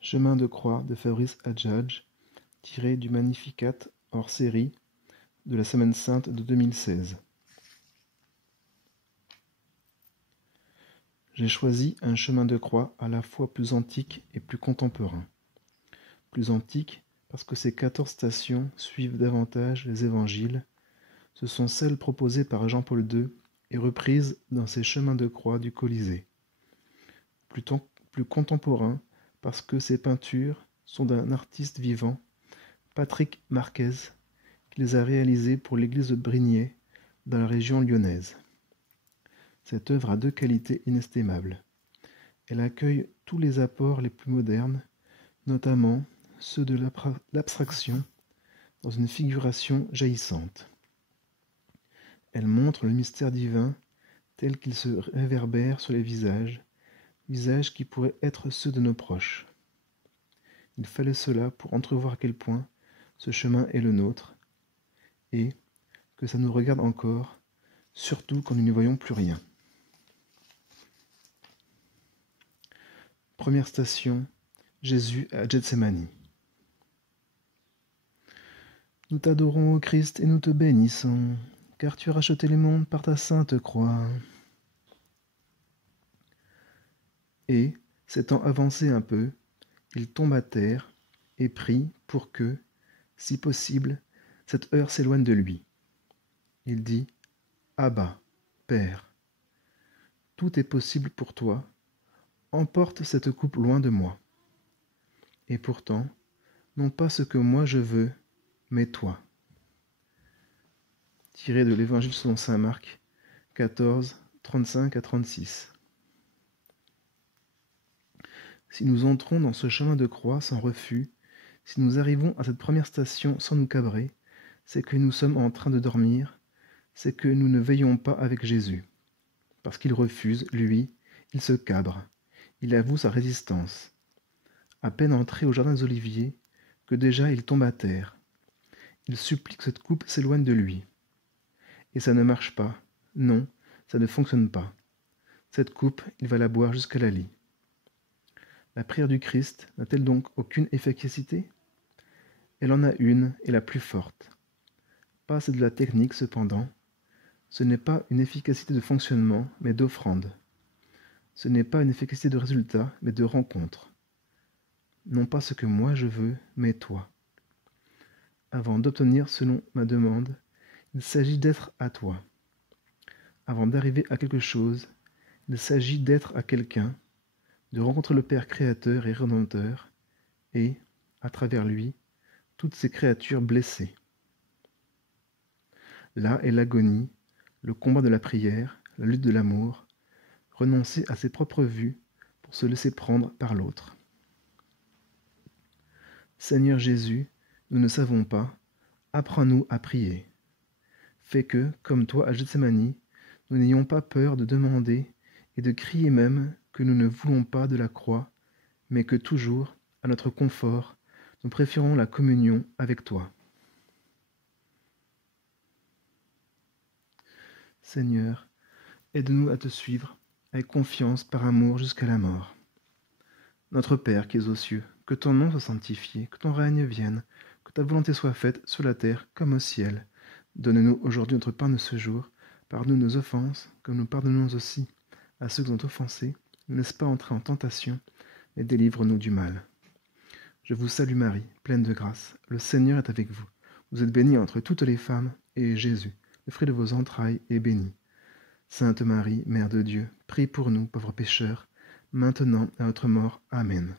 Chemin de croix de Fabrice Adjadj, tiré du Magnificat hors série de la Semaine Sainte de 2016. J'ai choisi un chemin de croix à la fois plus antique et plus contemporain. Plus antique parce que ces 14 stations suivent davantage les évangiles. Ce sont celles proposées par Jean-Paul II et reprises dans ses chemins de croix du Colisée. Plus contemporain parce que ces peintures sont d'un artiste vivant, Patrick Marquez, qui les a réalisées pour l'église de Brignais, dans la région lyonnaise. Cette œuvre a deux qualités inestimables. Elle accueille tous les apports les plus modernes, notamment ceux de l'abstraction, dans une figuration jaillissante. Elle montre le mystère divin tel qu'il se réverbère sur les visages qui pourraient être ceux de nos proches. Il fallait cela pour entrevoir à quel point ce chemin est le nôtre, et que ça nous regarde encore, surtout quand nous n'y voyons plus rien. Première station, Jésus à Gethsémani. Nous t'adorons, ô Christ, et nous te bénissons, car tu as racheté les mondes par ta sainte croix. Et, s'étant avancé un peu, il tombe à terre et prie pour que, si possible, cette heure s'éloigne de lui. Il dit « Abba, Père, tout est possible pour toi, emporte cette coupe loin de moi. Et pourtant, non pas ce que moi je veux, mais toi. » Tiré de l'Évangile selon saint Marc, 14, 35 à 36. Si nous entrons dans ce chemin de croix sans refus, si nous arrivons à cette première station sans nous cabrer, c'est que nous sommes en train de dormir, c'est que nous ne veillons pas avec Jésus. Parce qu'il refuse, lui, il se cabre, il avoue sa résistance. À peine entré au jardin des Oliviers, que déjà il tombe à terre. Il supplie que cette coupe s'éloigne de lui. Et ça ne marche pas, non, ça ne fonctionne pas. Cette coupe, il va la boire jusqu'à la lie. La prière du Christ n'a-t-elle donc aucune efficacité ? Elle en a une, et la plus forte. Pas celle de la technique cependant. Ce n'est pas une efficacité de fonctionnement, mais d'offrande. Ce n'est pas une efficacité de résultat, mais de rencontre. Non pas ce que moi je veux, mais toi. Avant d'obtenir selon ma demande, il s'agit d'être à toi. Avant d'arriver à quelque chose, il s'agit d'être à quelqu'un, de rencontrer le Père créateur et rédempteur, et, à travers lui, toutes ces créatures blessées. Là est l'agonie, le combat de la prière, la lutte de l'amour, renoncer à ses propres vues pour se laisser prendre par l'autre. Seigneur Jésus, nous ne savons pas, apprends-nous à prier. Fais que, comme toi à Gethsémani, nous n'ayons pas peur de demander et de crier même que nous ne voulons pas de la croix, mais que toujours, à notre confort, nous préférons la communion avec toi. Seigneur, aide-nous à te suivre avec confiance par amour jusqu'à la mort. Notre Père qui es aux cieux, que ton nom soit sanctifié, que ton règne vienne, que ta volonté soit faite sur la terre comme au ciel. Donne-nous aujourd'hui notre pain de ce jour. Pardonne nos offenses, comme nous pardonnons aussi à ceux qui nous ont offensés. Ne laisse pas entrer en tentation, mais délivre-nous du mal. Je vous salue Marie, pleine de grâce. Le Seigneur est avec vous. Vous êtes bénie entre toutes les femmes, et Jésus, le fruit de vos entrailles, est béni. Sainte Marie, Mère de Dieu, prie pour nous, pauvres pécheurs, maintenant et à notre mort. Amen.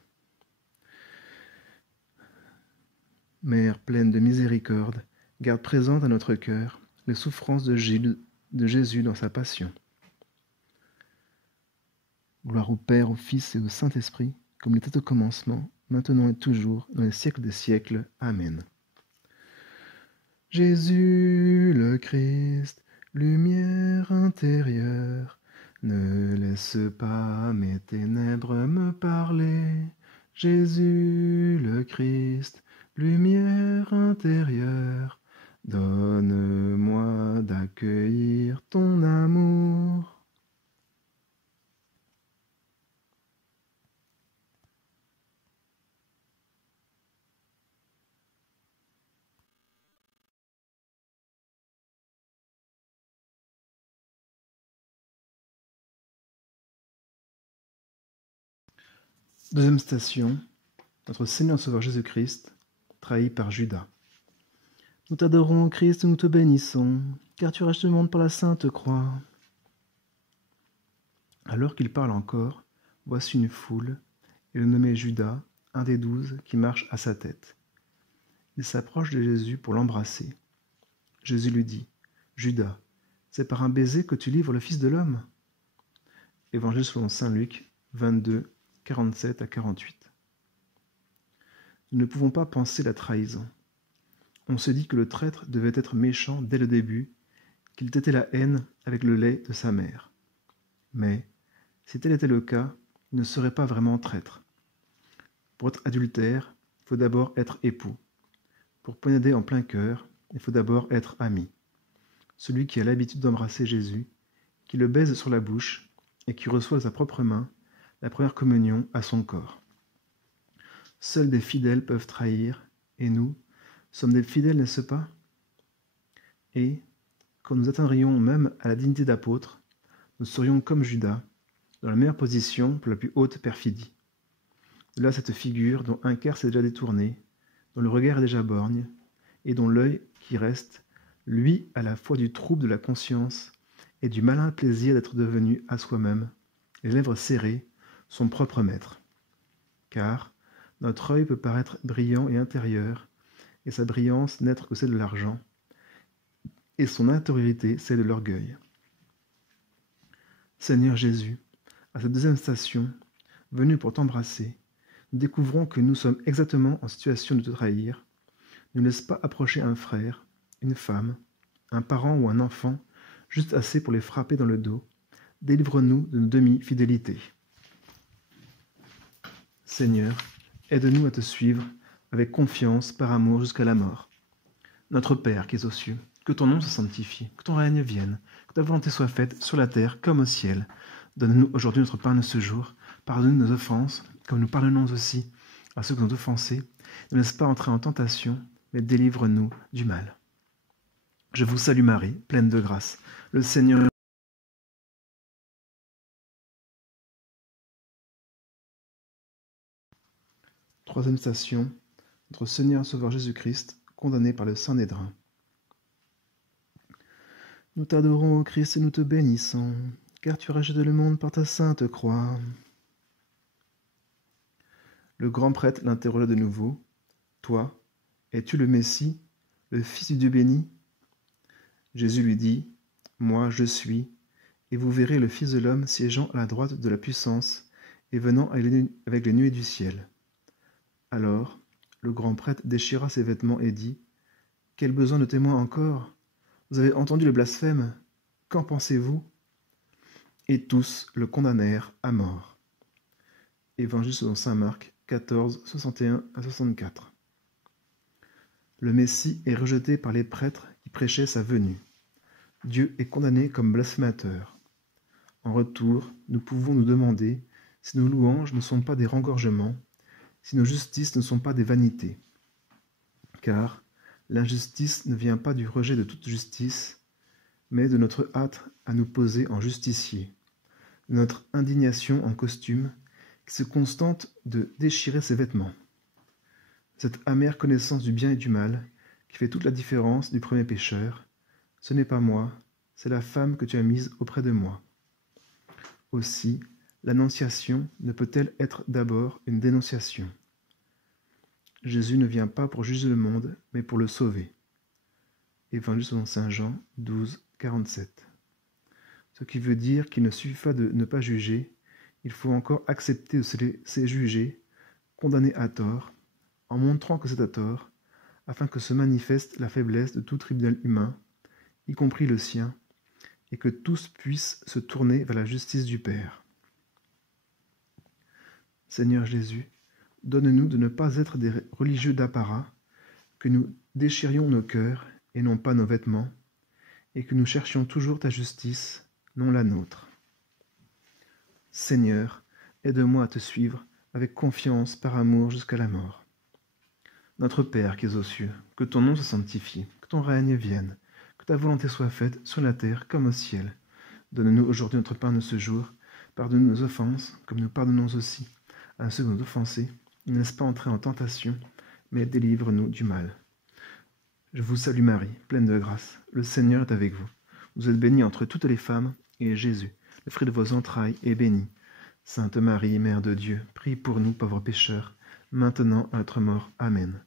Mère pleine de miséricorde, garde présente à notre cœur les souffrances de Jésus dans sa passion. Gloire au Père, au Fils et au Saint-Esprit, comme il était au commencement, maintenant et toujours, dans les siècles des siècles. Amen. Jésus le Christ, lumière intérieure, ne laisse pas mes ténèbres me parler. Jésus le Christ, lumière intérieure, donne-moi d'accueillir ton amour. Deuxième station, notre Seigneur Sauveur Jésus-Christ, trahi par Judas. Nous t'adorons, Christ, nous te bénissons, car tu rachètes le monde par la sainte croix. Alors qu'il parle encore, voici une foule, et le nommé Judas, un des 12, qui marche à sa tête. Il s'approche de Jésus pour l'embrasser. Jésus lui dit, « Judas, c'est par un baiser que tu livres le Fils de l'homme ?» Évangile selon saint Luc 22, 47 à 48. Nous ne pouvons pas penser la trahison. On se dit que le traître devait être méchant dès le début, qu'il tétait la haine avec le lait de sa mère. Mais, si tel était le cas, il ne serait pas vraiment traître. Pour être adultère, il faut d'abord être époux. Pour poignarder en plein cœur, il faut d'abord être ami. Celui qui a l'habitude d'embrasser Jésus, qui le baise sur la bouche et qui reçoit de sa propre main la première communion à son corps. Seuls des fidèles peuvent trahir, et nous sommes des fidèles, n'est-ce pas? Et, quand nous atteindrions même à la dignité d'apôtre, nous serions comme Judas, dans la meilleure position pour la plus haute perfidie. De là cette figure dont un quart s'est déjà détourné, dont le regard est déjà borgne, et dont l'œil qui reste, lui, à la fois du trouble de la conscience et du malin plaisir d'être devenu à soi-même, les lèvres serrées, son propre maître. Car notre œil peut paraître brillant et intérieur, et sa brillance n'être que celle de l'argent, et son intériorité celle de l'orgueil. Seigneur Jésus, à cette deuxième station, venu pour t'embrasser, nous découvrons que nous sommes exactement en situation de te trahir. Ne laisse pas approcher un frère, une femme, un parent ou un enfant, juste assez pour les frapper dans le dos. Délivre-nous de nos demi-fidélités. Seigneur, aide-nous à te suivre avec confiance par amour jusqu'à la mort. Notre Père qui es aux cieux, que ton nom soit sanctifié, que ton règne vienne, que ta volonté soit faite sur la terre comme au ciel. Donne-nous aujourd'hui notre pain de ce jour. Pardonne-nous nos offenses, comme nous pardonnons aussi à ceux qui nous ont offensés. Ne laisse pas entrer en tentation, mais délivre-nous du mal. Je vous salue Marie, pleine de grâce. Le Seigneur est... Troisième station, notre Seigneur Sauveur Jésus-Christ, condamné par le Saint-Nédrin. Nous t'adorons, ô Christ, et nous te bénissons, car tu rachètes le monde par ta sainte croix. Le grand prêtre l'interrogea de nouveau. Toi, es-tu le Messie, le Fils du Dieu béni? Jésus lui dit, moi je suis, et vous verrez le Fils de l'homme siégeant à la droite de la puissance et venant avec les nuées du ciel. Alors, le grand prêtre déchira ses vêtements et dit, quel besoin de témoins encore? Vous avez entendu le blasphème? Qu'en pensez-vous? Et tous le condamnèrent à mort. Évangile selon saint Marc 14, 61 à 64. Le Messie est rejeté par les prêtres qui prêchaient sa venue. Dieu est condamné comme blasphémateur. En retour, nous pouvons nous demander si nos louanges ne sont pas des rengorgements, si nos justices ne sont pas des vanités. Car l'injustice ne vient pas du rejet de toute justice, mais de notre hâte à nous poser en justicier, de notre indignation en costume qui se contente de déchirer ses vêtements. Cette amère connaissance du bien et du mal qui fait toute la différence du premier pécheur, ce n'est pas moi, c'est la femme que tu as mise auprès de moi. Aussi, l'annonciation ne peut-elle être d'abord une dénonciation. Jésus ne vient pas pour juger le monde, mais pour le sauver. Évangile selon saint Jean 12, 47. Ce qui veut dire qu'il ne suffit pas de ne pas juger, il faut encore accepter de se laisser juger, condamner à tort, en montrant que c'est à tort, afin que se manifeste la faiblesse de tout tribunal humain, y compris le sien, et que tous puissent se tourner vers la justice du Père. Seigneur Jésus, donne-nous de ne pas être des religieux d'apparat, que nous déchirions nos cœurs et non pas nos vêtements, et que nous cherchions toujours ta justice, non la nôtre. Seigneur, aide-moi à te suivre avec confiance par amour jusqu'à la mort. Notre Père qui es aux cieux, que ton nom soit sanctifié, que ton règne vienne, que ta volonté soit faite sur la terre comme au ciel. Donne-nous aujourd'hui notre pain de ce jour, pardonne nos offenses, comme nous pardonnons aussi à ceux qui nous ont offensés. Ne nous laisse pas entrer en tentation, mais délivre-nous du mal. Je vous salue Marie, pleine de grâce. Le Seigneur est avec vous. Vous êtes bénie entre toutes les femmes, et Jésus, le fruit de vos entrailles, est béni. Sainte Marie, Mère de Dieu, prie pour nous pauvres pécheurs, maintenant à notre mort. Amen.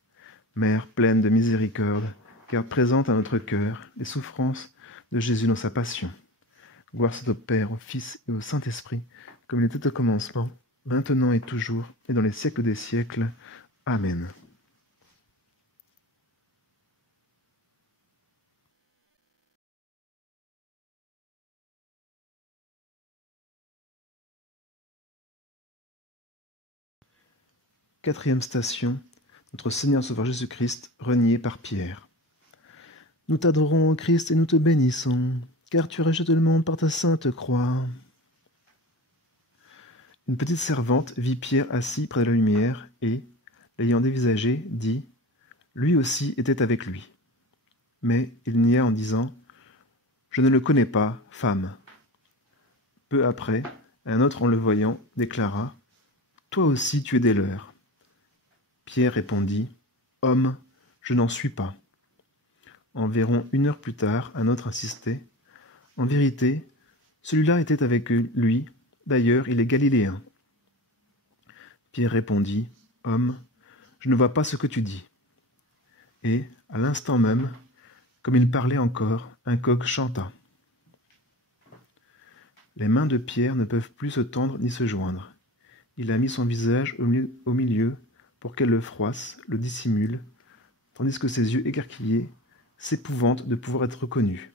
Mère pleine de miséricorde, garde présente à notre cœur les souffrances de Jésus dans sa passion. Gloire soit au Père, au Fils et au Saint-Esprit, comme il était au commencement, maintenant et toujours, et dans les siècles des siècles. Amen. Quatrième station, notre Seigneur Sauveur Jésus-Christ, renié par Pierre. Nous t'adorons, ô Christ, et nous te bénissons, car tu rachètes le monde par ta sainte croix. Une petite servante vit Pierre assis près de la lumière et, l'ayant dévisagé, dit « Lui aussi était avec lui. » Mais il nia en disant « Je ne le connais pas, femme. » Peu après, un autre en le voyant déclara « Toi aussi tu es des leurs. » Pierre répondit « Homme, je n'en suis pas. » Environ 1 heure plus tard, un autre insistait « En vérité, celui-là était avec lui, d'ailleurs il est galiléen. » Pierre répondit « Homme, je ne vois pas ce que tu dis. » Et, à l'instant même, comme il parlait encore, un coq chanta. Les mains de Pierre ne peuvent plus se tendre ni se joindre. Il a mis son visage au milieu pour qu'elle le froisse, le dissimule, tandis que ses yeux écarquillés s'épouvantent de pouvoir être reconnu.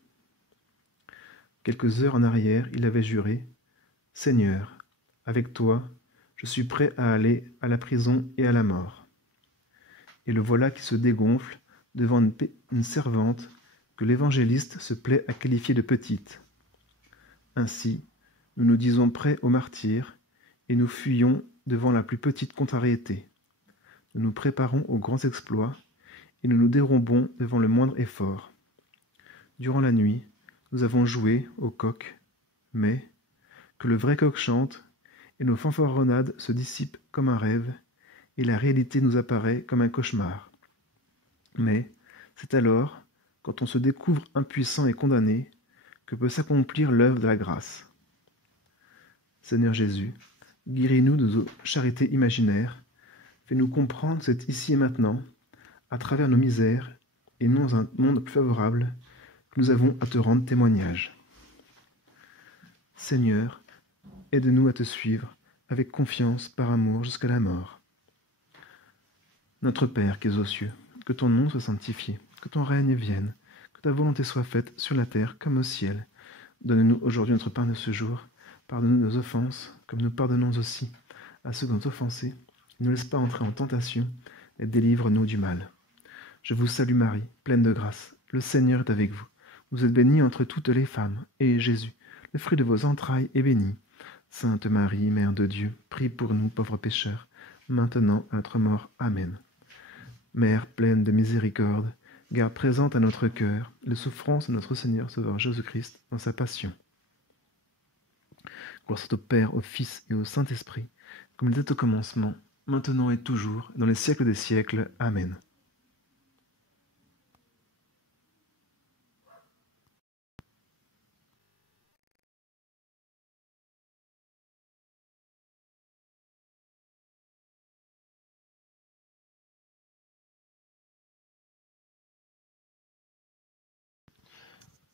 Quelques heures en arrière, il avait juré « Seigneur, avec toi, je suis prêt à aller à la prison et à la mort. » Et le voilà qui se dégonfle devant une servante que l'évangéliste se plaît à qualifier de petite. Ainsi, nous nous disons prêts au martyre et nous fuyons devant la plus petite contrariété. Nous nous préparons aux grands exploits et nous nous dérobons devant le moindre effort. Durant la nuit, nous avons joué au coq, mais que le vrai coq chante et nos fanfaronnades se dissipent comme un rêve et la réalité nous apparaît comme un cauchemar. Mais c'est alors, quand on se découvre impuissant et condamné, que peut s'accomplir l'œuvre de la grâce. Seigneur Jésus, guéris-nous de nos charités imaginaires, fais-nous comprendre c'est ici et maintenant, à travers nos misères et non un monde plus favorable, que nous avons à te rendre témoignage. Seigneur, aide-nous à te suivre avec confiance par amour jusqu'à la mort. Notre Père qui es aux cieux, que ton nom soit sanctifié, que ton règne vienne, que ta volonté soit faite sur la terre comme au ciel. Donne-nous aujourd'hui notre pain de ce jour. Pardonne-nous nos offenses, comme nous pardonnons aussi à ceux qui nous ont offensés. Ne nous laisse pas entrer en tentation, et délivre-nous du mal. Je vous salue Marie, pleine de grâce. Le Seigneur est avec vous. Vous êtes bénie entre toutes les femmes, et Jésus, le fruit de vos entrailles, est béni. Sainte Marie, Mère de Dieu, prie pour nous pauvres pécheurs, maintenant à notre mort. Amen. Mère pleine de miséricorde, garde présente à notre cœur les souffrances de notre Seigneur Sauveur Jésus-Christ dans sa passion. Gloire soit au Père, au Fils et au Saint-Esprit, comme il était au commencement, maintenant et toujours, et dans les siècles des siècles. Amen.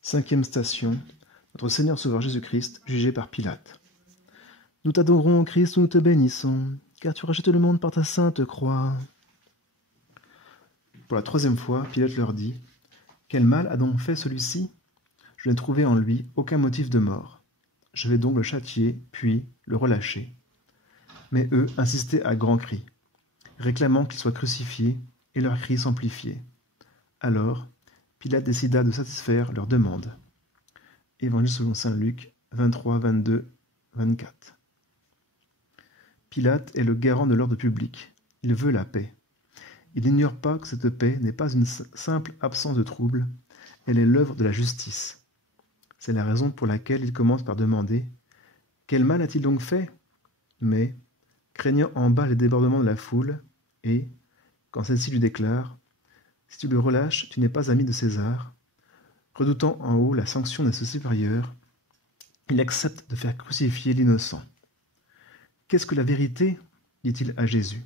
Cinquième station, notre Seigneur Sauveur Jésus-Christ, jugé par Pilate. Nous t'adorons, Christ, nous te bénissons, car tu rachètes le monde par ta sainte croix. Pour la 3e fois, Pilate leur dit « Quel mal a donc fait celui-ci ? Je n'ai trouvé en lui aucun motif de mort. Je vais donc le châtier, puis le relâcher. » Mais eux insistaient à grands cris, réclamant qu'il soit crucifié, et leurs cris s'amplifiaient. Alors, Pilate décida de satisfaire leur demande. Évangile selon saint Luc 23, 22, 24. Pilate est le garant de l'ordre public. Il veut la paix. Il n'ignore pas que cette paix n'est pas une simple absence de trouble, elle est l'œuvre de la justice. C'est la raison pour laquelle il commence par demander « Quel mal a-t-il donc fait ?» Mais, craignant en bas les débordements de la foule, et, quand celle-ci lui déclare « Si tu le relâches, tu n'es pas ami de César », redoutant en haut la sanction de ses supérieurs, il accepte de faire crucifier l'innocent. « Qu'est-ce que la vérité ?» dit-il à Jésus.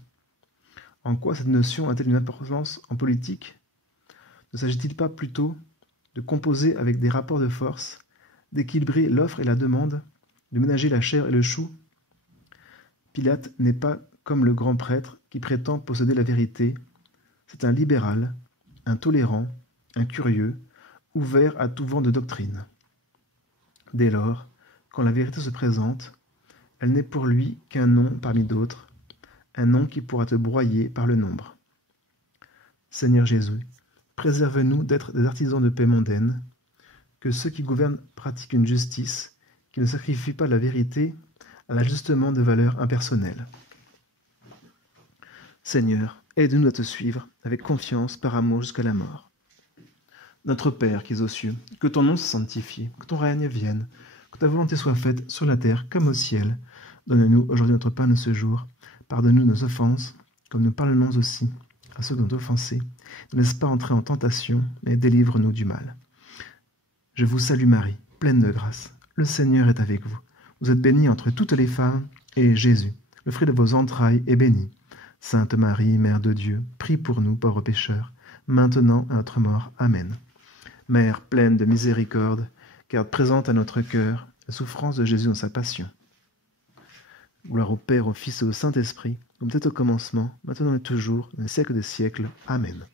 En quoi cette notion a-t-elle une importance en politique? Ne s'agit-il pas plutôt de composer avec des rapports de force, d'équilibrer l'offre et la demande, de ménager la chair et le chou? Pilate n'est pas comme le grand prêtre qui prétend posséder la vérité. C'est un libéral, un tolérant, un curieux, ouvert à tout vent de doctrine. Dès lors, quand la vérité se présente, elle n'est pour lui qu'un nom parmi d'autres, un nom qui pourra te broyer par le nombre. Seigneur Jésus, préserve-nous d'être des artisans de paix mondaine, que ceux qui gouvernent pratiquent une justice qui ne sacrifie pas la vérité à l'ajustement de valeurs impersonnelles. Seigneur, aide-nous à te suivre avec confiance par amour jusqu'à la mort. Notre Père qui es aux cieux, que ton nom soit sanctifié, que ton règne vienne, que ta volonté soit faite sur la terre comme au ciel. Donne-nous aujourd'hui notre pain de ce jour. Pardonne-nous nos offenses, comme nous pardonnons aussi à ceux qui nous ont offensés. Ne laisse pas entrer en tentation, mais délivre-nous du mal. Je vous salue Marie, pleine de grâce. Le Seigneur est avec vous. Vous êtes bénie entre toutes les femmes, et Jésus, le fruit de vos entrailles, est béni. Sainte Marie, Mère de Dieu, prie pour nous pauvres pécheurs, maintenant et à notre mort. Amen. Mère pleine de miséricorde, garde présente à notre cœur la souffrance de Jésus dans sa passion. Gloire au Père, au Fils et au Saint-Esprit, comme c'était au commencement, maintenant et toujours, dans les siècles des siècles. Amen.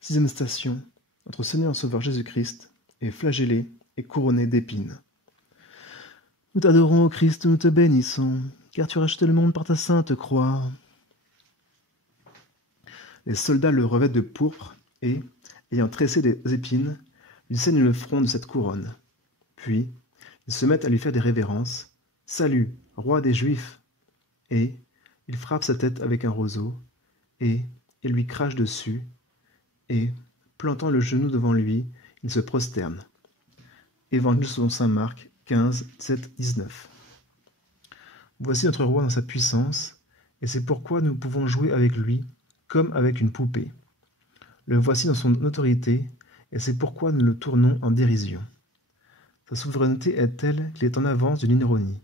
Sixième station, notre Seigneur Sauveur Jésus-Christ est flagellé et couronné d'épines. Nous t'adorons, ô Christ, nous te bénissons, car tu rachetais le monde par ta sainte croix. Les soldats le revêtent de pourpre et, ayant tressé des épines, lui saignent le front de cette couronne. Puis, ils se mettent à lui faire des révérences. « Salut, roi des Juifs !» Et ils frappent sa tête avec un roseau, et ils lui crachent dessus, et, plantant le genou devant lui, ils se prosternent. Évangile selon saint Marc 15, 7, 19. Voici notre roi dans sa puissance, et c'est pourquoi nous pouvons jouer avec lui comme avec une poupée. Le voici dans son autorité, et c'est pourquoi nous le tournons en dérision. Sa souveraineté est telle qu'il est en avance d'une ironie.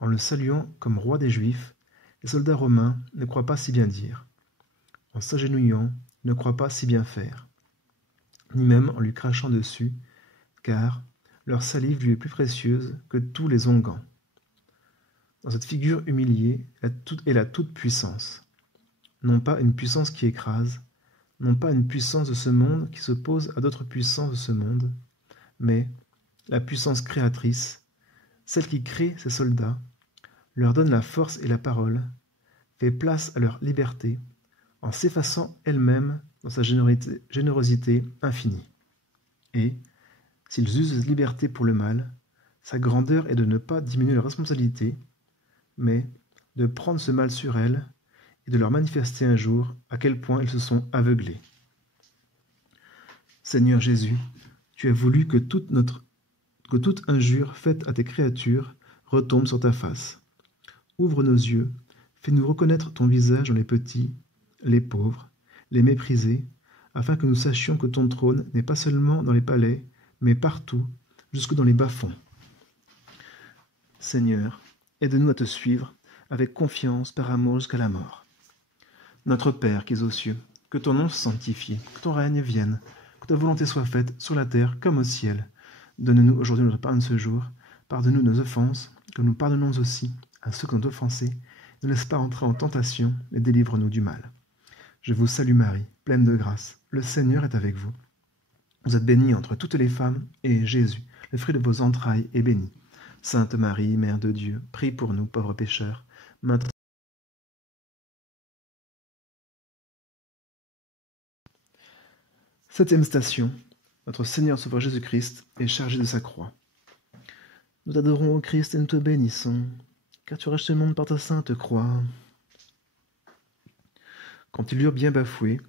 En le saluant comme roi des Juifs, les soldats romains ne croient pas si bien dire. En s'agenouillant, ils ne croient pas si bien faire, ni même en lui crachant dessus, car leur salive lui est plus précieuse que tous les onguents. Dans cette figure humiliée est la toute-puissance. Non pas une puissance qui écrase, non pas une puissance de ce monde qui s'oppose à d'autres puissances de ce monde, mais la puissance créatrice, celle qui crée ces soldats, leur donne la force et la parole, fait place à leur liberté, en s'effaçant elle-même dans sa générosité infinie. Et, s'ils usent de liberté pour le mal, sa grandeur est de ne pas diminuer leur responsabilité, mais de prendre ce mal sur elles et de leur manifester un jour à quel point ils se sont aveuglés. Seigneur Jésus, tu as voulu que toute injure faite à tes créatures retombe sur ta face. Ouvre nos yeux, fais-nous reconnaître ton visage dans les petits, les pauvres, les méprisés, afin que nous sachions que ton trône n'est pas seulement dans les palais, mais partout, jusque dans les bas-fonds. Seigneur, aide-nous à te suivre avec confiance par amour jusqu'à la mort. Notre Père qui es aux cieux, que ton nom soit sanctifié, que ton règne vienne, que ta volonté soit faite sur la terre comme au ciel. Donne-nous aujourd'hui notre pain de ce jour. Pardonne-nous nos offenses, comme nous pardonnons aussi à ceux qui nous ont offensés. Ne laisse pas entrer en tentation, mais délivre-nous du mal. Je vous salue Marie, pleine de grâce. Le Seigneur est avec vous. Vous êtes bénie entre toutes les femmes, et Jésus, le fruit de vos entrailles, est béni. Sainte Marie, Mère de Dieu, prie pour nous pauvres pécheurs, maintenant. Septième station, notre Seigneur Sauveur Jésus-Christ est chargé de sa croix. Nous t'adorons, ô Christ, et nous te bénissons, car tu rachetais le monde par ta sainte croix. Quand ils l'eurent bien bafoué,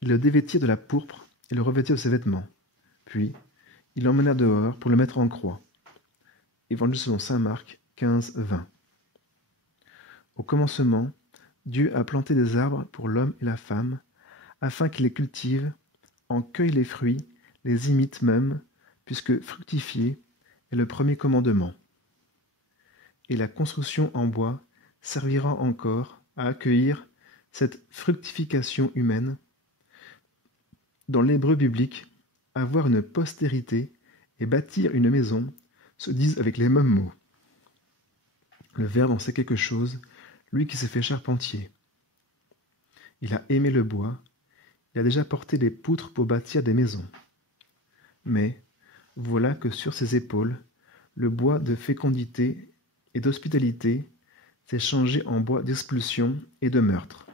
ils le dévêtirent de la pourpre et le revêtirent de ses vêtements. Puis, ils l'emmenèrent dehors pour le mettre en croix. Évangile selon saint Marc 15, 20. Au commencement, Dieu a planté des arbres pour l'homme et la femme, afin qu'ils les cultivent, en cueillent les fruits, les imitent même, puisque fructifier est le premier commandement. Et la construction en bois servira encore à accueillir cette fructification humaine. Dans l'hébreu biblique, avoir une postérité et bâtir une maison se disent avec les mêmes mots. Le Verbe en sait quelque chose, lui qui s'est fait charpentier. Il a aimé le bois, il a déjà porté des poutres pour bâtir des maisons. Mais voilà que sur ses épaules, le bois de fécondité et d'hospitalité s'est changé en bois d'expulsion et de meurtre.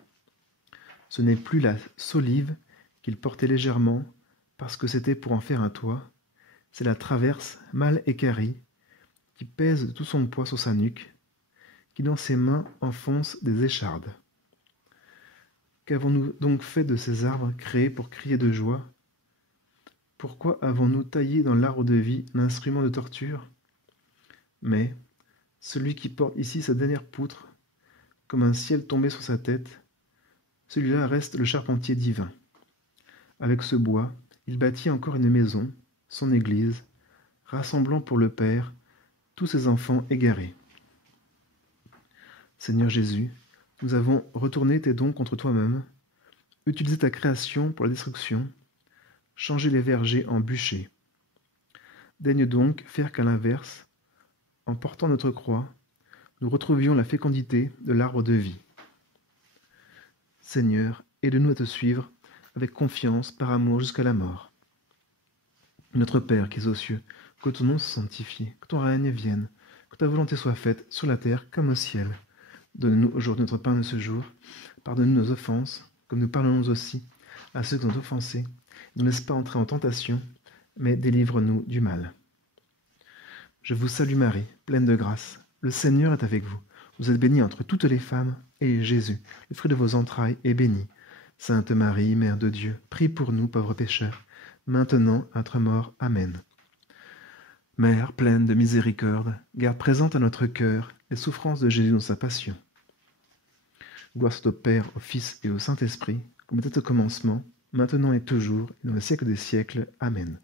Ce n'est plus la solive qu'il portait légèrement parce que c'était pour en faire un toit, c'est la traverse mal équarrie qui pèse de tout son poids sur sa nuque, qui dans ses mains enfonce des échardes. Qu'avons-nous donc fait de ces arbres créés pour crier de joie? Pourquoi avons-nous taillé dans l'arbre de vie l'instrument de torture? Mais celui qui porte ici sa dernière poutre, comme un ciel tombé sur sa tête, celui-là reste le charpentier divin. Avec ce bois, il bâtit encore une maison, son église, rassemblant pour le Père tous ses enfants égarés. Seigneur Jésus, nous avons retourné tes dons contre toi-même, utilisé ta création pour la destruction, changé les vergers en bûchers. Daigne donc faire qu'à l'inverse, en portant notre croix, nous retrouvions la fécondité de l'arbre de vie. Seigneur, aide-nous à te suivre avec confiance par amour jusqu'à la mort. Notre Père qui es aux cieux, que ton nom soit sanctifié, que ton règne vienne, que ta volonté soit faite sur la terre comme au ciel. Donne-nous aujourd'hui notre pain de ce jour. Pardonne-nous nos offenses, comme nous pardonnons aussi à ceux qui nous ont offensés. Ne nous laisse pas entrer en tentation, mais délivre-nous du mal. Je vous salue Marie, pleine de grâce. Le Seigneur est avec vous. Vous êtes bénie entre toutes les femmes, et Jésus, le fruit de vos entrailles, est béni. Sainte Marie, Mère de Dieu, prie pour nous pauvres pécheurs, maintenant à notre mort. Amen. Mère pleine de miséricorde, garde présente à notre cœur les souffrances de Jésus dans sa passion. Gloire soit au Père, au Fils et au Saint-Esprit, comme était au commencement, maintenant et toujours, et dans les siècles des siècles. Amen.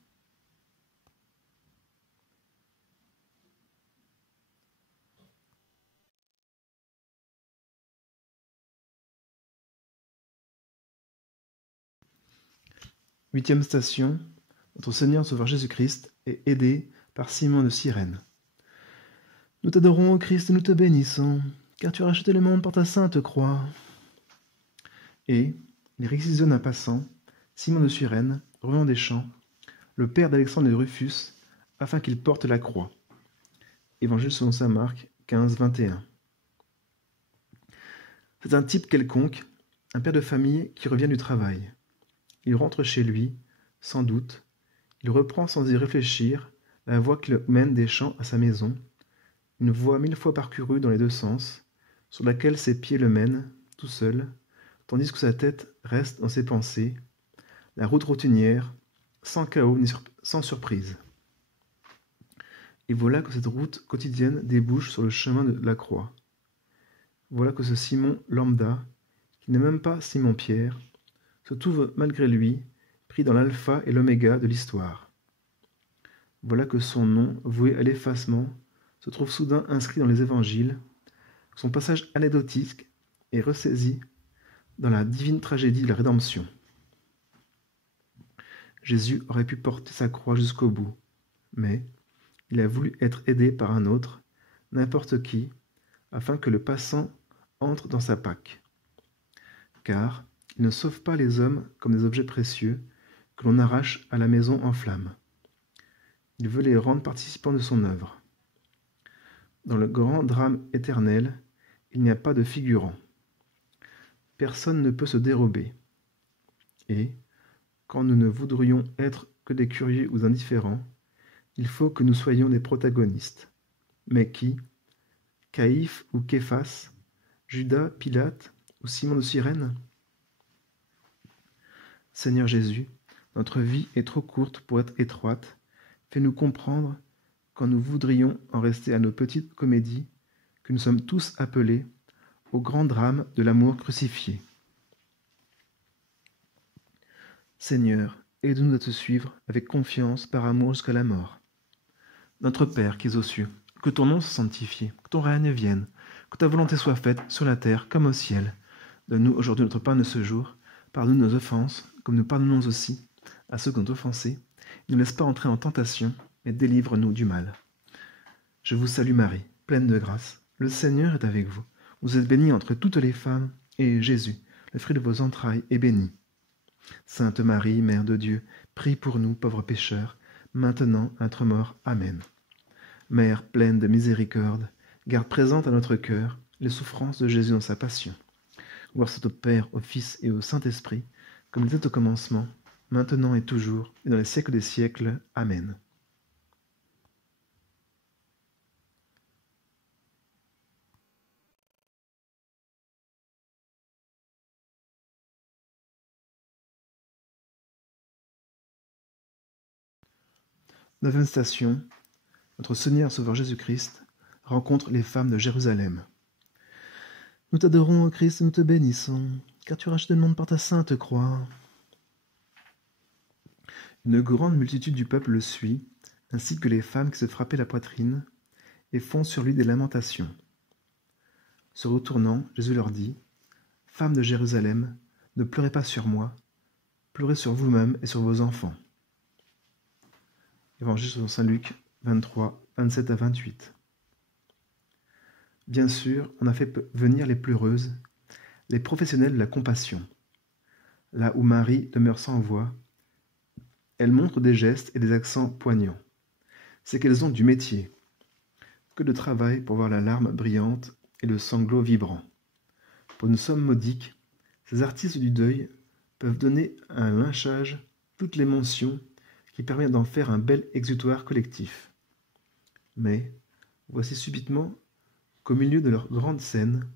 Huitième station, notre Seigneur Sauveur Jésus-Christ est aidé par Simon de Cyrène. Nous t'adorons, ô Christ, et nous te bénissons, car tu as racheté le monde par ta sainte croix. Et il réquisitionne un passant, Simon de Cyrène, revenant des champs, le père d'Alexandre et de Rufus, afin qu'il porte la croix. Évangile selon saint Marc 15, 21. C'est un type quelconque, un père de famille qui revient du travail. Il rentre chez lui, sans doute, il reprend sans y réfléchir la voie qui le mène des champs à sa maison, une voie 1000 fois parcourue dans les deux sens, sur laquelle ses pieds le mènent, tout seul, tandis que sa tête reste dans ses pensées, la route routinière, sans chaos ni sans surprise. Et voilà que cette route quotidienne débouche sur le chemin de la croix. Voilà que ce Simon lambda, qui n'est même pas Simon-Pierre, se trouve malgré lui pris dans l'alpha et l'oméga de l'histoire. Voilà que son nom, voué à l'effacement, se trouve soudain inscrit dans les évangiles, que son passage anecdotique est ressaisi dans la divine tragédie de la rédemption. Jésus aurait pu porter sa croix jusqu'au bout, mais il a voulu être aidé par un autre, n'importe qui, afin que le passant entre dans sa Pâque. Car il ne sauve pas les hommes comme des objets précieux que l'on arrache à la maison en flammes. Il veut les rendre participants de son œuvre. Dans le grand drame éternel, il n'y a pas de figurant. Personne ne peut se dérober. Et, quand nous ne voudrions être que des curieux ou indifférents, il faut que nous soyons des protagonistes. Mais qui? Caïphe ou Képhas? Judas, Pilate ou Simon de Cyrène? Seigneur Jésus, notre vie est trop courte pour être étroite. Fais-nous comprendre, quand nous voudrions en rester à nos petites comédies, que nous sommes tous appelés au grand drame de l'amour crucifié. Seigneur, aide-nous à te suivre avec confiance par amour jusqu'à la mort. Notre Père qui es aux cieux, que ton nom soit sanctifié, que ton règne vienne, que ta volonté soit faite sur la terre comme au ciel. Donne-nous aujourd'hui notre pain de ce jour. Pardonne nos offenses, comme nous pardonnons aussi à ceux qui ont offensé. Ne laisse pas entrer en tentation, mais délivre-nous du mal. Je vous salue Marie, pleine de grâce. Le Seigneur est avec vous. Vous êtes bénie entre toutes les femmes, et Jésus, le fruit de vos entrailles, est béni. Sainte Marie, Mère de Dieu, prie pour nous, pauvres pécheurs, maintenant à notre mort. Amen. Mère pleine de miséricorde, garde présente à notre cœur les souffrances de Jésus dans sa passion. Gloire soit au Père, au Fils et au Saint-Esprit, comme il était au commencement, maintenant et toujours, et dans les siècles des siècles. Amen. Neuvième station, notre Seigneur Sauveur Jésus-Christ rencontre les femmes de Jérusalem. Nous t'adorons, ô Christ, nous te bénissons, car tu rachetes le monde par ta sainte croix. Une grande multitude du peuple le suit, ainsi que les femmes qui se frappaient la poitrine et font sur lui des lamentations. Se retournant, Jésus leur dit, « Femmes de Jérusalem, ne pleurez pas sur moi, pleurez sur vous-même et sur vos enfants. » Évangile selon saint Luc 23, 27 à 28. Bien sûr, on a fait venir les pleureuses, les professionnels de la compassion. Là où Marie demeure sans voix, elle montre des gestes et des accents poignants. C'est qu'elles ont du métier. Que de travail pour voir la larme brillante et le sanglot vibrant. Pour une somme modique, ces artistes du deuil peuvent donner à un lynchage toute l'émotion qui permet d'en faire un bel exutoire collectif. Mais voici subitement qu'au milieu de leur grande scène,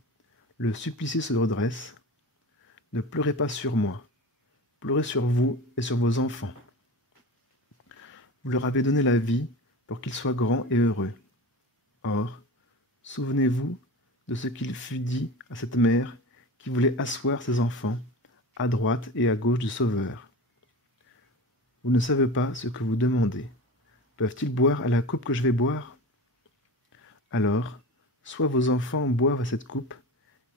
le supplicié se redresse. « Ne pleurez pas sur moi, pleurez sur vous et sur vos enfants. Vous leur avez donné la vie pour qu'ils soient grands et heureux. Or, souvenez-vous de ce qu'il fut dit à cette mère qui voulait asseoir ses enfants à droite et à gauche du Sauveur. Vous ne savez pas ce que vous demandez. Peuvent-ils boire à la coupe que je vais boire? Alors, soit vos enfants boivent à cette coupe,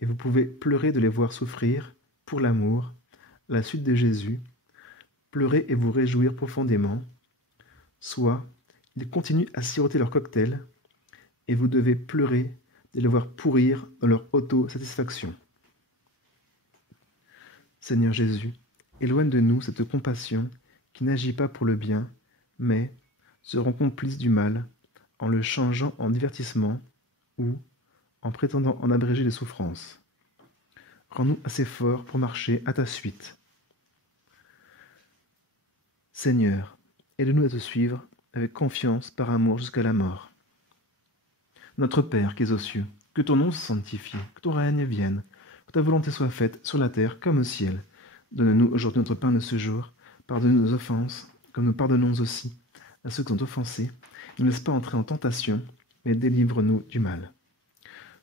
et vous pouvez pleurer de les voir souffrir, pour l'amour, la suite de Jésus, pleurer et vous réjouir profondément, soit ils continuent à siroter leur cocktail, et vous devez pleurer de les voir pourrir dans leur auto-satisfaction. Seigneur Jésus, éloigne de nous cette compassion qui n'agit pas pour le bien, mais se rend complice du mal en le changeant en divertissement ou en prétendant en abréger les souffrances. Rends-nous assez forts pour marcher à ta suite. Seigneur, aide-nous à te suivre avec confiance par amour jusqu'à la mort. Notre Père qui es aux cieux, que ton nom soit sanctifié, que ton règne vienne, que ta volonté soit faite sur la terre comme au ciel. Donne-nous aujourd'hui notre pain de ce jour. Pardonne nos offenses, comme nous pardonnons aussi à ceux qui ont offensé. Ne laisse pas entrer en tentation, mais délivre-nous du mal.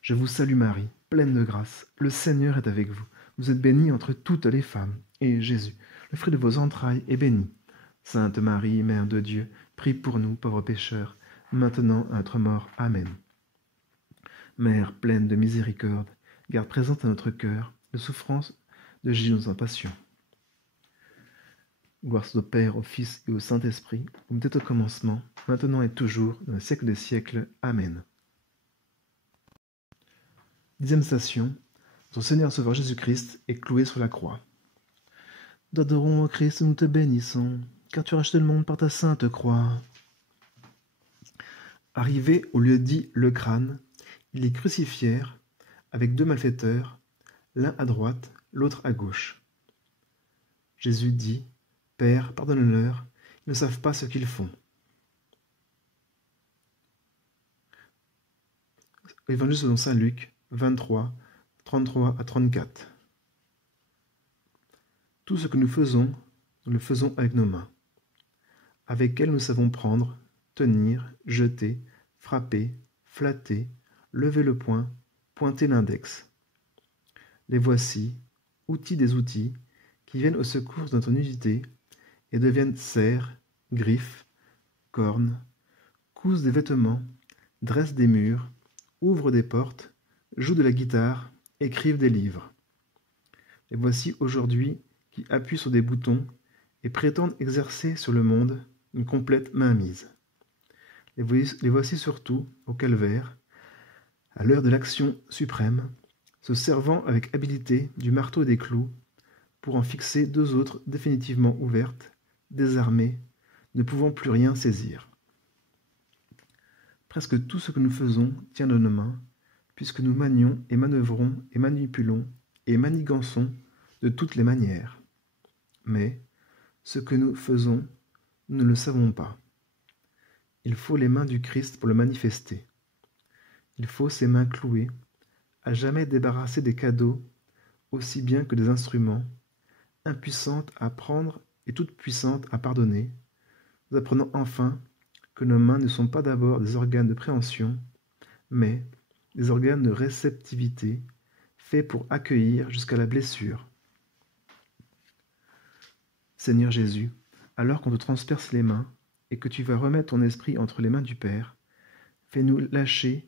Je vous salue Marie, pleine de grâce. Le Seigneur est avec vous. Vous êtes bénie entre toutes les femmes, et Jésus, le fruit de vos entrailles, est béni. Sainte Marie, Mère de Dieu, prie pour nous, pauvres pécheurs, maintenant à notre mort. Amen. Mère pleine de miséricorde, garde présente à notre cœur les souffrances de Jésus dans sa passion. Gloire soit au Père, au Fils et au Saint-Esprit, comme dès au commencement, maintenant et toujours, dans les siècles des siècles. Amen. 10e station, notre Seigneur Sauveur Jésus-Christ est cloué sur la croix. Nous t'adorons, ô Christ, nous te bénissons, car tu rachetais le monde par ta sainte croix. Arrivé au lieu dit le crâne, ils les crucifièrent avec 2 malfaiteurs, l'un à droite, l'autre à gauche. Jésus dit, « Père, pardonne-leur, ils ne savent pas ce qu'ils font. » Évangile selon saint Luc 23, 33 à 34. Tout ce que nous le faisons avec nos mains, avec elles nous savons prendre, tenir, jeter, frapper, flatter, lever le poing, pointer l'index. Les voici, outils des outils, qui viennent au secours de notre nudité et deviennent serres, griffes, cornes, cousent des vêtements, dressent des murs, ouvrent des portes, jouent de la guitare, écrivent des livres. Les voici aujourd'hui qui appuient sur des boutons et prétendent exercer sur le monde une complète mainmise. Les voici surtout, au calvaire, à l'heure de l'action suprême, se servant avec habileté du marteau et des clous pour en fixer deux autres définitivement ouvertes, désarmées, ne pouvant plus rien saisir. Presque tout ce que nous faisons tient de nos mains, puisque nous manions et manœuvrons et manipulons et manigançons de toutes les manières. Mais ce que nous faisons, nous ne le savons pas. Il faut les mains du Christ pour le manifester. Il faut ses mains clouées, à jamais débarrassées des cadeaux, aussi bien que des instruments, impuissantes à prendre et toutes puissantes à pardonner, nous apprenons enfin que nos mains ne sont pas d'abord des organes de préhension, mais des organes de réceptivité, faits pour accueillir jusqu'à la blessure. Seigneur Jésus, alors qu'on te transperce les mains et que tu vas remettre ton esprit entre les mains du Père, fais-nous lâcher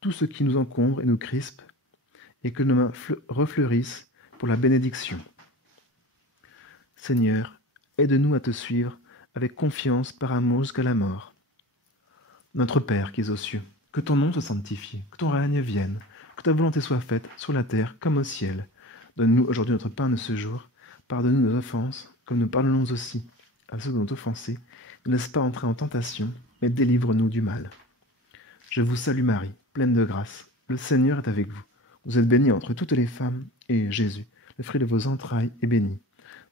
tout ce qui nous encombre et nous crispe, et que nos mains refleurissent pour la bénédiction. Seigneur, aide-nous à te suivre avec confiance par amour jusqu'à la mort. Notre Père qui es aux cieux, que ton nom soit sanctifié, que ton règne vienne, que ta volonté soit faite sur la terre comme au ciel. Donne-nous aujourd'hui notre pain de ce jour. Pardonne-nous nos offenses, comme nous pardonnons aussi à ceux qui nous ont offensés. Ne laisse pas entrer en tentation, mais délivre-nous du mal. Je vous salue Marie, pleine de grâce. Le Seigneur est avec vous. Vous êtes bénie entre toutes les femmes, et Jésus, le fruit de vos entrailles, est béni.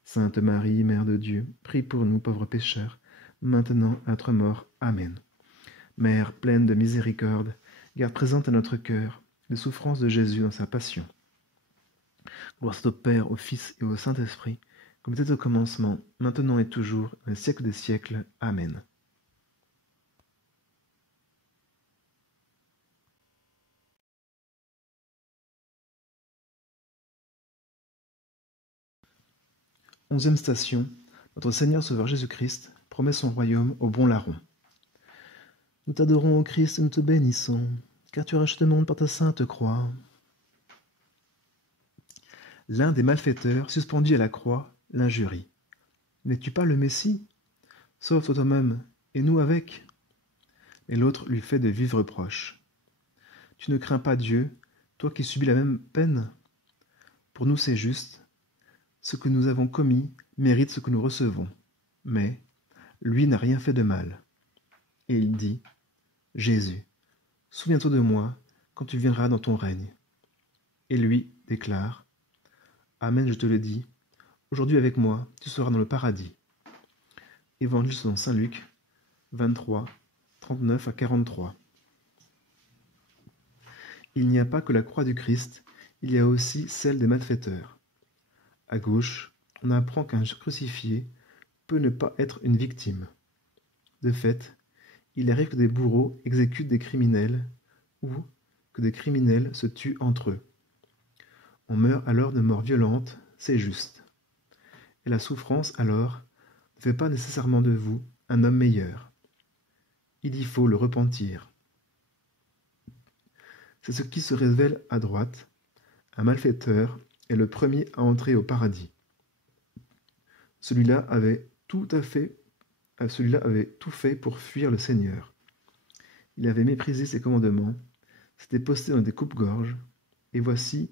Sainte Marie, Mère de Dieu, prie pour nous pauvres pécheurs, maintenant à notre mort. Amen. Mère pleine de miséricorde, garde présente à notre cœur les souffrances de Jésus dans sa passion. Gloire soit au Père, au Fils et au Saint-Esprit, comme c'était au commencement, maintenant et toujours, dans les siècles des siècles. Amen. Onzième station, notre Seigneur Sauveur Jésus-Christ promet son royaume au bon larron. Nous t'adorons, ô Christ, et nous te bénissons, car tu rachètes le monde par ta sainte croix. L'un des malfaiteurs, suspendu à la croix, l'injurie. N'es-tu pas le Messie? Sauve-toi toi-même, et nous avec. Et l'autre lui fait de vifs reproches. Tu ne crains pas Dieu, toi qui subis la même peine? Pour nous c'est juste. Ce que nous avons commis mérite ce que nous recevons. Mais lui n'a rien fait de mal. Et il dit, Jésus, souviens-toi de moi quand tu viendras dans ton règne. Et lui déclare, Amen, je te le dis, aujourd'hui avec moi, tu seras dans le paradis. Évangile selon saint Luc 23, 39 à 43. Il n'y a pas que la croix du Christ, il y a aussi celle des malfaiteurs. À gauche, on apprend qu'un crucifié peut ne pas être une victime. De fait, il arrive que des bourreaux exécutent des criminels ou que des criminels se tuent entre eux. On meurt alors de mort violente, c'est juste. Et la souffrance alors ne fait pas nécessairement de vous un homme meilleur. Il y faut le repentir. C'est ce qui se révèle à droite. Un malfaiteur est le premier à entrer au paradis. Celui-là avait tout fait pour fuir le Seigneur. Il avait méprisé ses commandements, s'était posté dans des coupe-gorges, et voici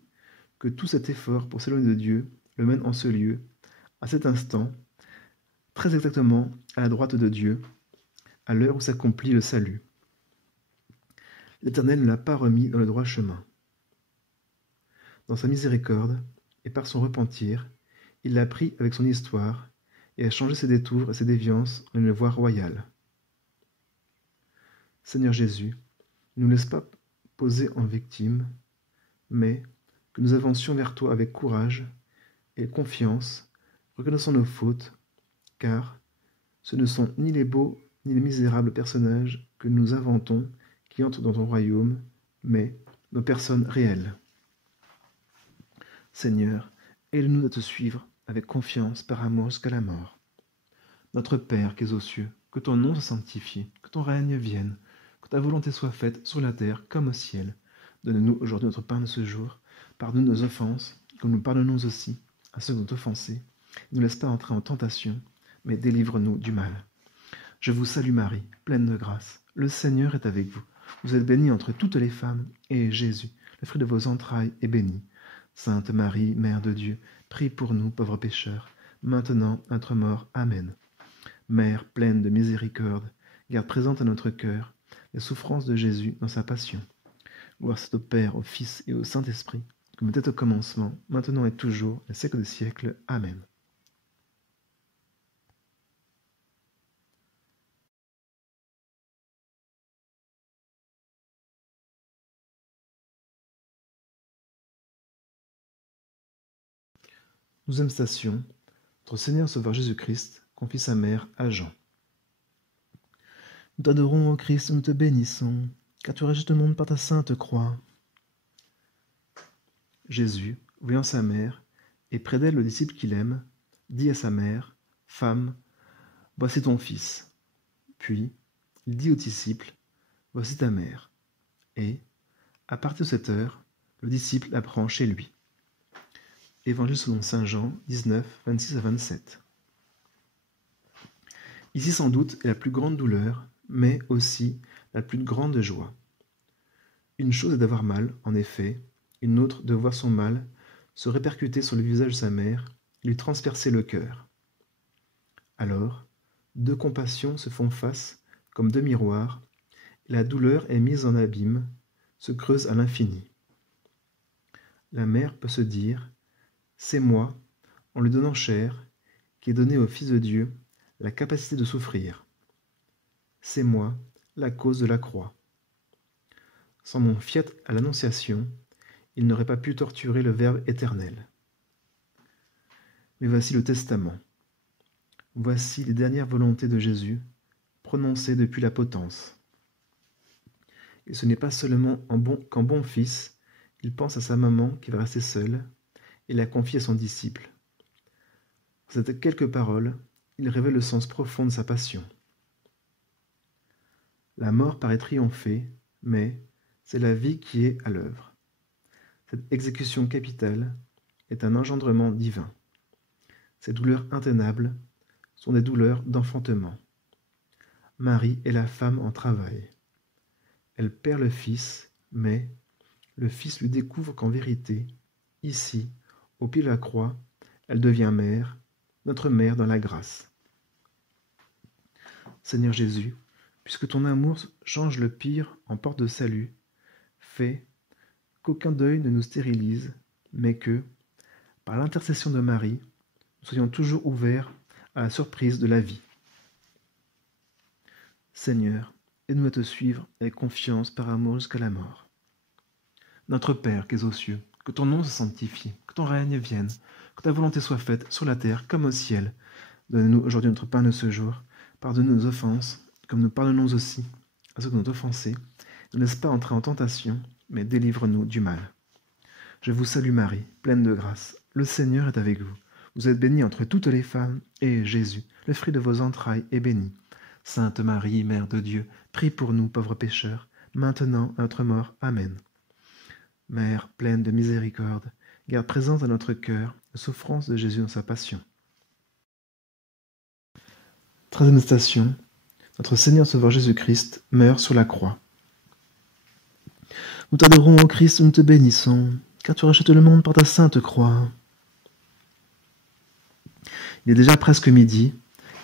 que tout cet effort pour s'éloigner de Dieu le mène en ce lieu, à cet instant, très exactement à la droite de Dieu, à l'heure où s'accomplit le salut. L'Éternel ne l'a pas remis dans le droit chemin. Dans sa miséricorde, et par son repentir, il l'a pris avec son histoire, et a changé ses détours et ses déviances en une voie royale. Seigneur Jésus, ne nous laisse pas posés en victime, mais que nous avancions vers toi avec courage et confiance, reconnaissant nos fautes, car ce ne sont ni les beaux ni les misérables personnages que nous inventons qui entrent dans ton royaume, mais nos personnes réelles. Seigneur, aide-nous à te suivre avec confiance par amour jusqu'à la mort. Notre Père qui es aux cieux, que ton nom soit sanctifié, que ton règne vienne, que ta volonté soit faite sur la terre comme au ciel. Donne-nous aujourd'hui notre pain de ce jour. Pardonne nos offenses, comme nous pardonnons aussi à ceux qui nous ont offensés. Ne nous laisse pas entrer en tentation, mais délivre-nous du mal. Je vous salue Marie, pleine de grâce. Le Seigneur est avec vous. Vous êtes bénie entre toutes les femmes, et Jésus, le fruit de vos entrailles, est béni. Sainte Marie, Mère de Dieu, prie pour nous, pauvres pécheurs, maintenant à notre mort. Amen. Mère pleine de miséricorde, garde présente à notre cœur les souffrances de Jésus dans sa passion. Gloire soit au Père, au Fils et au Saint-Esprit, comme était au commencement, maintenant et toujours, les siècles des siècles. Amen. Douzième station, notre Seigneur Sauveur Jésus-Christ confie sa mère à Jean. Nous t'adorons, ô Christ, nous te bénissons, car tu rachetes le monde par ta sainte croix. Jésus, voyant sa mère, et près d'elle le disciple qu'il aime, dit à sa mère, « Femme, voici ton fils. » Puis, il dit au disciple, « Voici ta mère. » Et, à partir de cette heure, le disciple la prend chez lui. Évangile selon saint Jean 19, 26 à 27. Ici sans doute est la plus grande douleur, mais aussi la plus grande joie. Une chose est d'avoir mal, en effet, une autre de voir son mal se répercuter sur le visage de sa mère et lui transpercer le cœur. Alors, deux compassions se font face comme deux miroirs, et la douleur est mise en abîme, se creuse à l'infini. La mère peut se dire « C'est moi, en lui donnant chair, qui ai donné au Fils de Dieu la capacité de souffrir. C'est moi, la cause de la croix. Sans mon fiat à l'Annonciation, il n'aurait pas pu torturer le Verbe éternel. Mais voici le testament. Voici les dernières volontés de Jésus, prononcées depuis la potence. Et ce n'est pas seulement qu'en bon fils, il pense à sa maman qui va rester seule, et la confie à son disciple. Dans ces quelques paroles, il révèle le sens profond de sa passion. La mort paraît triompher, mais c'est la vie qui est à l'œuvre. Cette exécution capitale est un engendrement divin. Ces douleurs intenables sont des douleurs d'enfantement. Marie est la femme en travail. Elle perd le Fils, mais le Fils lui découvre qu'en vérité, ici, au pied de la croix, elle devient mère, notre mère dans la grâce. Seigneur Jésus, puisque ton amour change le pire en porte de salut, fais qu'aucun deuil ne nous stérilise, mais que, par l'intercession de Marie, nous soyons toujours ouverts à la surprise de la vie. Seigneur, aide-nous à te suivre avec confiance par amour jusqu'à la mort. Notre Père qui es aux cieux, que ton nom soit sanctifié, que ton règne vienne, que ta volonté soit faite sur la terre comme au ciel. Donne-nous aujourd'hui notre pain de ce jour. Pardonne nos offenses, comme nous pardonnons aussi à ceux qui nous ont offensés. Ne laisse pas entrer en tentation, mais délivre-nous du mal. Je vous salue Marie, pleine de grâce. Le Seigneur est avec vous. Vous êtes bénie entre toutes les femmes, et Jésus, le fruit de vos entrailles, est béni. Sainte Marie, Mère de Dieu, prie pour nous, pauvres pécheurs, maintenant à notre mort. Amen. Mère pleine de miséricorde, garde présente à notre cœur la souffrance de Jésus dans sa passion. 13e station. Notre Seigneur Sauveur Jésus-Christ meurt sur la croix. Nous t'adorons, ô Christ, nous te bénissons, car tu rachètes le monde par ta sainte croix. Il est déjà presque midi,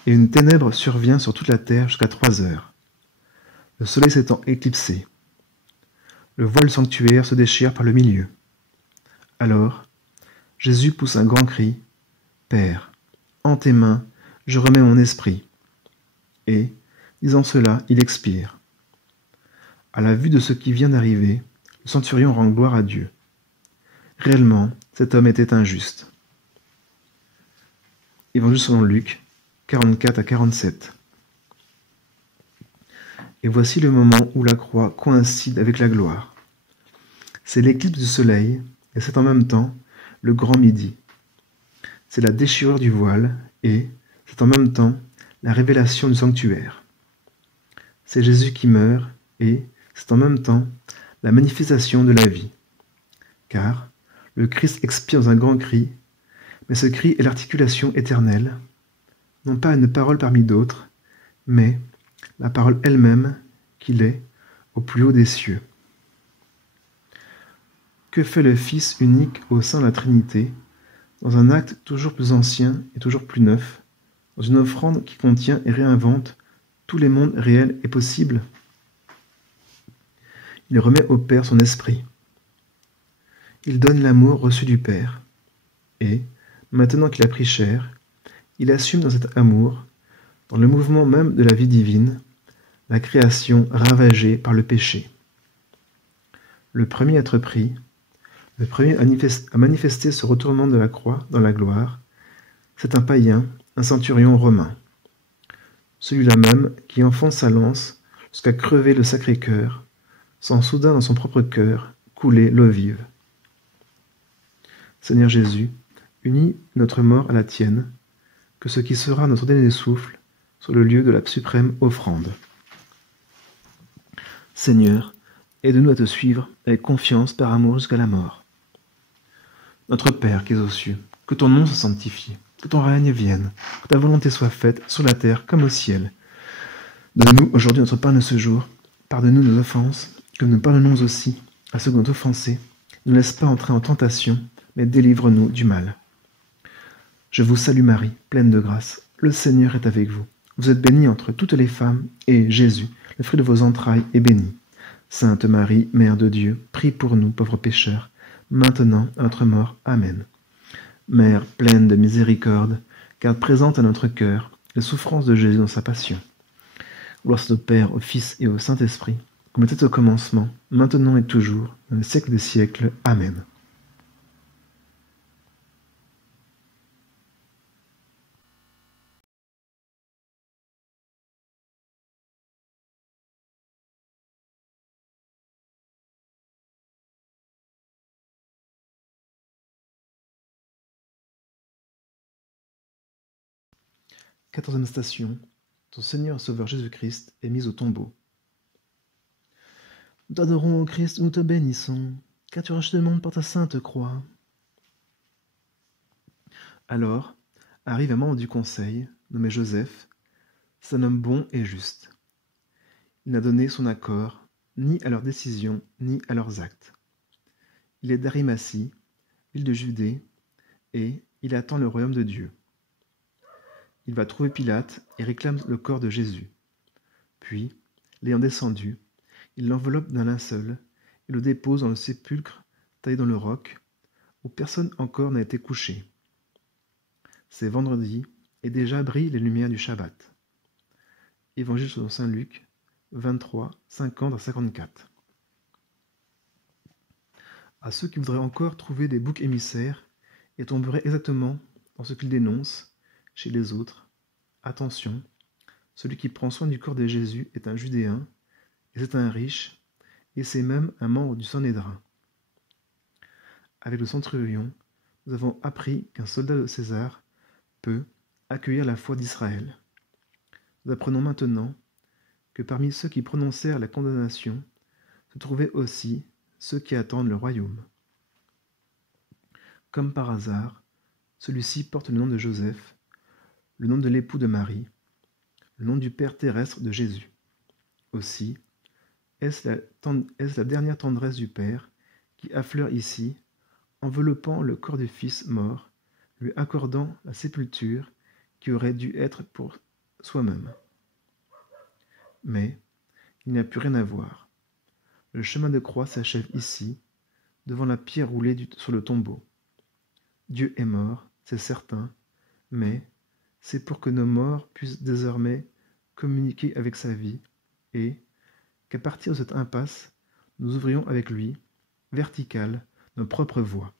et une ténèbre survient sur toute la terre jusqu'à 3 heures. Le soleil s'étant éclipsé. Le voile du sanctuaire se déchire par le milieu. Alors, Jésus pousse un grand cri, « Père, en tes mains, je remets mon esprit. » Et, disant cela, il expire. À la vue de ce qui vient d'arriver, le centurion rend gloire à Dieu. Réellement, cet homme était injuste. Évangile selon Luc, 44 à 47. Et voici le moment où la croix coïncide avec la gloire. C'est l'éclipse du soleil, et c'est en même temps le grand midi. C'est la déchirure du voile, et c'est en même temps la révélation du sanctuaire. C'est Jésus qui meurt, et c'est en même temps la manifestation de la vie. Car le Christ expire dans un grand cri, mais ce cri est l'articulation éternelle, non pas une parole parmi d'autres, mais la parole elle-même qu'il est au plus haut des cieux. Que fait le Fils unique au sein de la Trinité, dans un acte toujours plus ancien et toujours plus neuf, dans une offrande qui contient et réinvente tous les mondes réels et possibles? Il remet au Père son esprit. Il donne l'amour reçu du Père. Et, maintenant qu'il a pris chair, il assume dans cet amour, dans le mouvement même de la vie divine, la création ravagée par le péché. Le premier à être pris, le premier à manifester ce retournement de la croix dans la gloire, c'est un païen, un centurion romain. Celui-là même qui enfonce sa lance jusqu'à crever le Sacré-Cœur, sans soudain dans son propre cœur couler l'eau vive. Seigneur Jésus, unis notre mort à la tienne, que ce qui sera notre dernier souffle sur le lieu de la suprême offrande. Seigneur, aide-nous à te suivre avec confiance par amour jusqu'à la mort. Notre Père qui es aux cieux, que ton nom soit sanctifié, que ton règne vienne, que ta volonté soit faite sur la terre comme au ciel. Donne-nous aujourd'hui notre pain de ce jour, pardonne-nous nos offenses, que nous pardonnons aussi à ceux qui nous ont offensés. Ne nous laisse pas entrer en tentation, mais délivre-nous du mal. Je vous salue Marie, pleine de grâce, le Seigneur est avec vous. Vous êtes bénie entre toutes les femmes, et Jésus, le fruit de vos entrailles, est béni. Sainte Marie, Mère de Dieu, prie pour nous pauvres pécheurs, maintenant à notre mort. Amen. Mère pleine de miséricorde, garde présente à notre cœur les souffrances de Jésus dans sa passion. Gloire soit au Père, au Fils et au Saint-Esprit, comme était au commencement, maintenant et toujours, dans les siècles des siècles. Amen. Quatorzième station. Ton Seigneur et Sauveur Jésus-Christ est mis au tombeau. Nous t'adorons, ô Christ, nous te bénissons, car tu rachètes le monde par ta sainte croix. Alors, arrive un membre du conseil, nommé Joseph. C'est un homme bon et juste. Il n'a donné son accord ni à leurs décisions, ni à leurs actes. Il est d'Arimathie, ville de Judée, et il attend le royaume de Dieu. Il va trouver Pilate et réclame le corps de Jésus. Puis, l'ayant descendu, il l'enveloppe d'un linceul et le dépose dans le sépulcre taillé dans le roc, où personne encore n'a été couché. C'est vendredi, et déjà brillent les lumières du Shabbat. Évangile selon saint Luc, 23, 50 à 54. À ceux qui voudraient encore trouver des boucs émissaires et tomberaient exactement dans ce qu'ils dénoncent chez les autres, attention, celui qui prend soin du corps de Jésus est un Judéen, et c'est un riche, et c'est même un membre du Sanhédrin. Avec le centurion, nous avons appris qu'un soldat de César peut accueillir la foi d'Israël. Nous apprenons maintenant que parmi ceux qui prononcèrent la condamnation se trouvaient aussi ceux qui attendent le royaume. Comme par hasard, celui-ci porte le nom de Joseph, le nom de l'époux de Marie, le nom du Père terrestre de Jésus. Aussi, est-ce la dernière tendresse du Père qui affleure ici, enveloppant le corps du Fils mort, lui accordant la sépulture qui aurait dû être pour soi-même. Mais il n'y a plus rien à voir. Le chemin de croix s'achève ici, devant la pierre roulée sur le tombeau. Dieu est mort, c'est certain, mais c'est pour que nos morts puissent désormais communiquer avec sa vie et qu'à partir de cette impasse, nous ouvrions avec lui verticale, nos propres voies.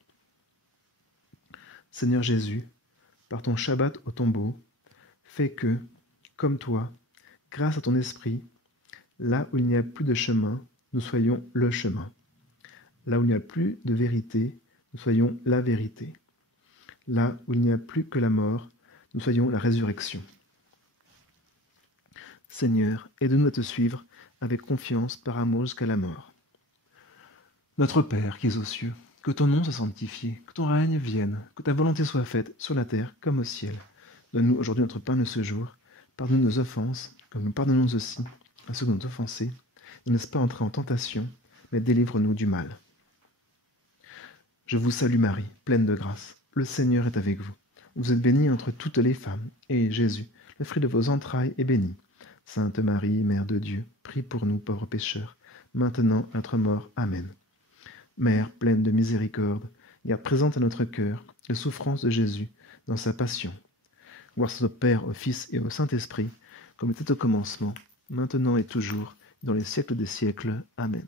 Seigneur Jésus, par ton Shabbat au tombeau, fais que, comme toi, grâce à ton esprit, là où il n'y a plus de chemin, nous soyons le chemin. Là où il n'y a plus de vérité, nous soyons la vérité. Là où il n'y a plus que la mort, nous soyons la résurrection. Seigneur, aide-nous à te suivre avec confiance par amour jusqu'à la mort. Notre Père qui es aux cieux, que ton nom soit sanctifié, que ton règne vienne, que ta volonté soit faite sur la terre comme au ciel. Donne-nous aujourd'hui notre pain de ce jour. Pardonne-nous nos offenses, comme nous pardonnons aussi à ceux qui nous ont offensés. Ne laisse pas entrer en tentation, mais délivre-nous du mal. Je vous salue Marie, pleine de grâce. Le Seigneur est avec vous. Vous êtes bénie entre toutes les femmes, et Jésus, le fruit de vos entrailles, est béni. Sainte Marie, Mère de Dieu, prie pour nous pauvres pécheurs, maintenant à notre mort. Amen. Mère pleine de miséricorde, garde présente à notre cœur les souffrances de Jésus dans sa passion. Gloire soit au Père, au Fils et au Saint-Esprit, comme était au commencement, maintenant et toujours, dans les siècles des siècles. Amen.